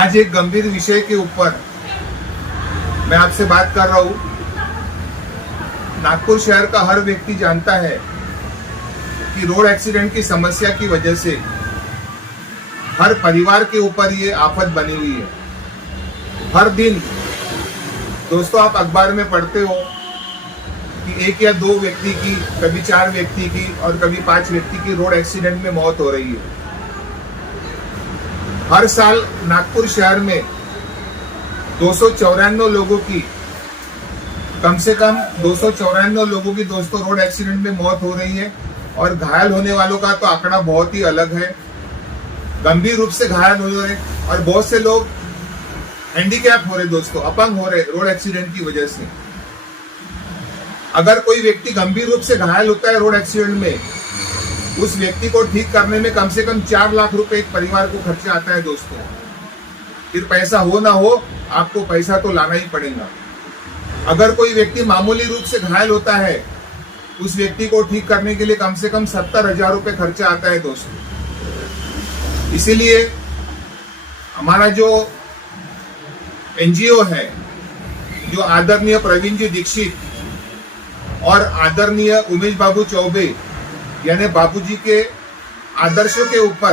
आज एक गंभीर विषय के ऊपर मैं आपसे बात कर रहा हूं। नागपुर शहर का हर व्यक्ति जानता है कि रोड एक्सीडेंट की समस्या की वजह से हर परिवार के ऊपर ये आफत बनी हुई है। हर दिन दोस्तों आप अखबार में पढ़ते हो कि 1 या 2 व्यक्ति की, कभी 4 व्यक्ति की और कभी 5 व्यक्ति की रोड एक्सीडेंट में मौत हो रही है। हर साल नागपुर शहर में 294 लोगों की, कम से कम 294 लोगों की दोस्तों रोड एक्सीडेंट में मौत हो रही है और घायल होने वालों का तो आंकड़ा बहुत ही अलग है। गंभीर रूप से घायल हो रहे और बहुत से लोग हैंडीकैप हो रहे दोस्तों, अपंग हो रहे रोड एक्सीडेंट की वजह से। अगर कोई व्यक्ति गंभीर रूप से घायल होता है रोड एक्सीडेंट में, उस व्यक्ति को ठीक करने में कम से कम 4 लाख रुपए एक परिवार को खर्चा आता है दोस्तों। फिर पैसा हो ना हो, आपको पैसा तो लाना ही पड़ेगा। अगर कोई व्यक्ति मामूली रूप से घायल होता है, उस व्यक्ति को ठीक करने के लिए कम से कम 70,000 रुपए खर्चा आता है दोस्तों। इसीलिए हमारा जो एनजीओ है, जो आदरणीय प्रवीण जी दीक्षित और आदरणीय उमेश बाबू चौबे यानी बाबूजी के आदर्शों के ऊपर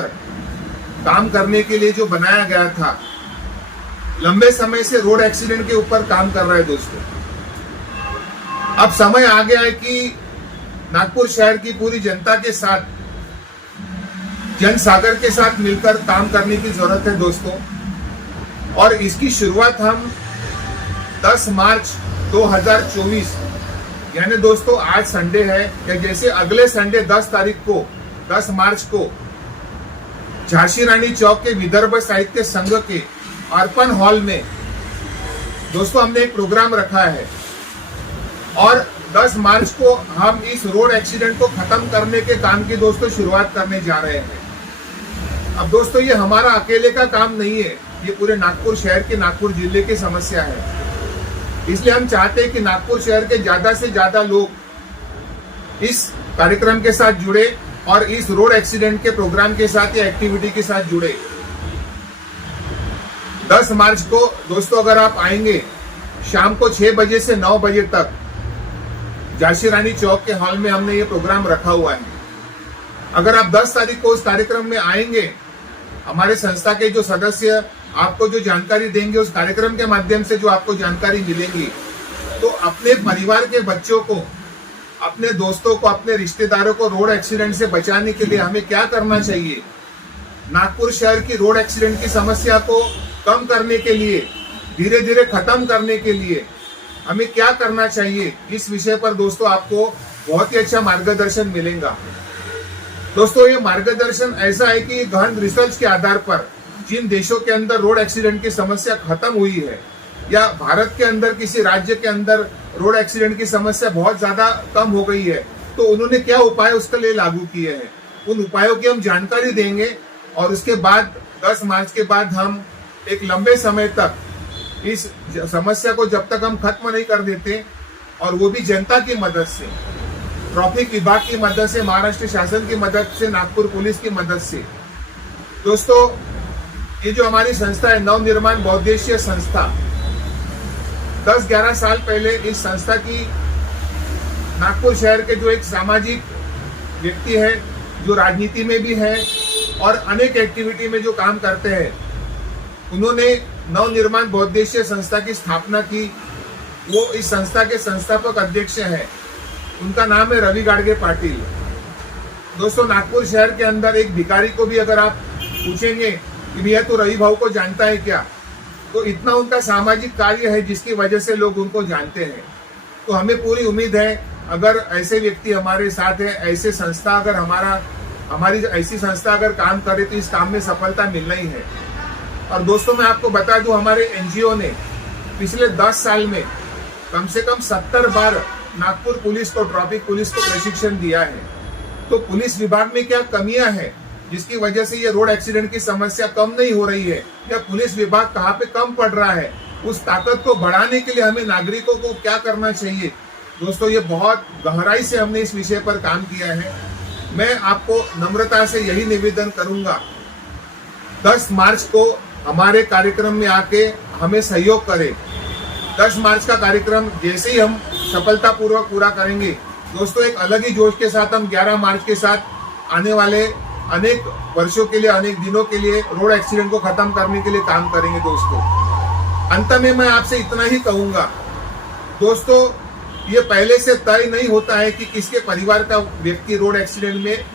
काम करने के लिए जो बनाया गया था, लंबे समय से रोड एक्सीडेंट के ऊपर काम कर रहा है दोस्तों। अब समय आ गया है कि नागपुर शहर की पूरी जनता के साथ, जनसागर के साथ मिलकर काम करने की जरूरत है दोस्तों। और इसकी शुरुआत हम 10 मार्च 2024 यानी दोस्तों आज संडे है, या जैसे अगले संडे 10 तारीख को, 10 मार्च को झांसी रानी चौक के विदर्भ साहित्य संघ के अर्पण हॉल में दोस्तों हमने एक प्रोग्राम रखा है। और 10 मार्च को हम इस रोड एक्सीडेंट को खत्म करने के काम की दोस्तों शुरुआत करने जा रहे हैं। अब दोस्तों ये हमारा अकेले का काम नहीं है, ये पूरे नागपुर शहर के, नागपुर जिले की समस्या है। इसलिए हम चाहते हैं कि नागपुर शहर के ज्यादा से ज्यादा लोग इस कार्यक्रम के साथ जुड़े और इस रोड एक्सीडेंट के प्रोग्राम के साथ या एक्टिविटी के साथ जुड़े। 10 मार्च को दोस्तों अगर आप आएंगे शाम को 6 बजे से 9 बजे तक झांसी रानी चौक के हॉल में हमने ये प्रोग्राम रखा हुआ है। अगर आप 10 तारीख को उस कार्यक्रम में आएंगे, हमारे संस्था के जो सदस्य आपको जो जानकारी देंगे, उस कार्यक्रम के माध्यम से जो आपको जानकारी मिलेगी, तो अपने परिवार के बच्चों को, अपने दोस्तों को, अपने रिश्तेदारों को रोड एक्सीडेंट से बचाने के लिए हमें क्या करना चाहिए, नागपुर शहर की रोड एक्सीडेंट की समस्या को कम करने के लिए, धीरे धीरे खत्म करने के लिए हमें क्या करना चाहिए, इस विषय पर दोस्तों आपको बहुत ही अच्छा मार्गदर्शन मिलेगा। दोस्तों ये मार्गदर्शन ऐसा है कि गहन रिसर्च के आधार पर जिन देशों के अंदर रोड एक्सीडेंट की समस्या खत्म हुई है, या भारत के अंदर किसी राज्य के अंदर रोड एक्सीडेंट की समस्या बहुत ज्यादा कम हो गई है, तो उन्होंने क्या उपाय उसके लिए लागू किए हैं, उन उपायों की हम जानकारी देंगे। और उसके बाद 10 मार्च के बाद हम एक लंबे समय तक इस समस्या को जब तक हम खत्म नहीं कर देते, और वो भी जनता की मदद से, ट्रैफिक विभाग की मदद से, महाराष्ट्र शासन की मदद से, नागपुर पुलिस की मदद से। दोस्तों ये जो हमारी संस्था है, नवनिर्माण बहुउद्देशीय संस्था, 10-11 साल पहले इस संस्था की नागपुर शहर के जो एक सामाजिक व्यक्ति है, जो राजनीति में भी है और अनेक एक्टिविटी में जो काम करते हैं, उन्होंने नवनिर्माण बहुउद्देशीय संस्था की स्थापना की। वो इस संस्था के संस्थापक अध्यक्ष हैं, उनका नाम है रवि गाडगे पाटिल। दोस्तों नागपुर शहर के अंदर एक भिखारी को भी अगर आप पूछेंगे कि भैया तो रवि भाऊ को जानता है क्या, तो इतना उनका सामाजिक कार्य है जिसकी वजह से लोग उनको जानते हैं। तो हमें पूरी उम्मीद है अगर ऐसे व्यक्ति हमारे साथ है, ऐसे संस्था अगर हमारी ऐसी संस्था अगर काम करे, तो इस काम में सफलता मिलना ही है। और दोस्तों मैं आपको बता दूं, हमारे एनजीओ ने पिछले 10 साल में कम से कम 70 बार नागपुर पुलिस को, ट्रैफिक पुलिस को प्रशिक्षण दिया है। तो पुलिस विभाग में क्या कमियां हैं जिसकी वजह से ये रोड एक्सीडेंट की समस्या कम नहीं हो रही है, या पुलिस विभाग कहाँ पे कम पड़ रहा है, उस ताकत को बढ़ाने के लिए हमें नागरिकों को क्या करना चाहिए। दोस्तों ये बहुत गहराई से हमने इस विषय पर काम किया है। मैं आपको नम्रता से यही निवेदन करूंगा, 10 मार्च को हमारे कार्यक्रम में आके हमें सहयोग करें। 10 मार्च का कार्यक्रम जैसे ही हम सफलतापूर्वक पूरा करेंगे दोस्तों, एक अलग ही जोश के साथ हम 11 मार्च के साथ आने वाले अनेक वर्षों के लिए, अनेक दिनों के लिए रोड एक्सीडेंट को खत्म करने के लिए काम करेंगे दोस्तों। अंत में मैं आपसे इतना ही कहूंगा दोस्तों, ये पहले से तय नहीं होता है कि किसके परिवार का व्यक्ति रोड एक्सीडेंट में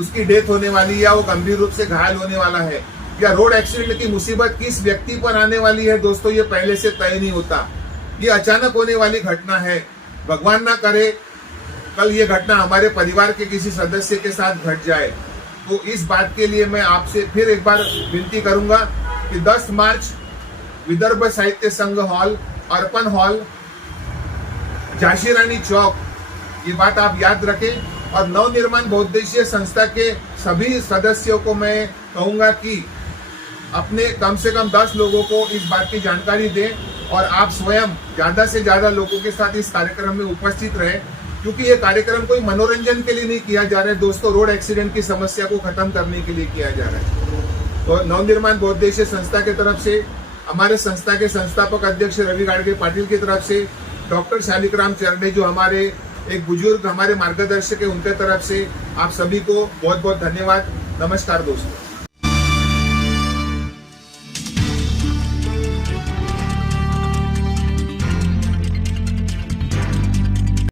उसकी डेथ होने वाली या वो गंभीर रूप से घायल होने वाला है, या रोड एक्सीडेंट की मुसीबत किस व्यक्ति पर आने वाली है दोस्तों, ये पहले से तय नहीं होता। ये अचानक होने वाली घटना है। भगवान ना करे कल ये घटना हमारे परिवार के किसी सदस्य के साथ घट जाए। तो इस बात के लिए मैं आपसे फिर एक बार विनती करूंगा कि 10 मार्च विदर्भ साहित्य संघ हॉल, अर्पण हॉल, झांसी रानी चौक, ये बात आप याद रखें। और नवनिर्माण बहुउद्देशीय संस्था के सभी सदस्यों को मैं कहूंगा कि अपने कम से कम 10 लोगों को इस बात की जानकारी दें और आप स्वयं ज्यादा से ज्यादा लोगों के साथ इस कार्यक्रम में उपस्थित रहें, क्योंकि ये कार्यक्रम कोई मनोरंजन के लिए नहीं किया जा रहा है दोस्तों, रोड एक्सीडेंट की समस्या को खत्म करने के लिए किया जा रहा है। तो नवनिर्माण बहुउद्देशीय संस्था की तरफ से, हमारे संस्था के संस्थापक अध्यक्ष रवि गाडगे पाटिल की तरफ से, डॉक्टर शालिग्राम चरणे जो हमारे एक बुजुर्ग हमारे मार्गदर्शक है, उनके तरफ से आप सभी को बहुत बहुत धन्यवाद। नमस्कार दोस्तों।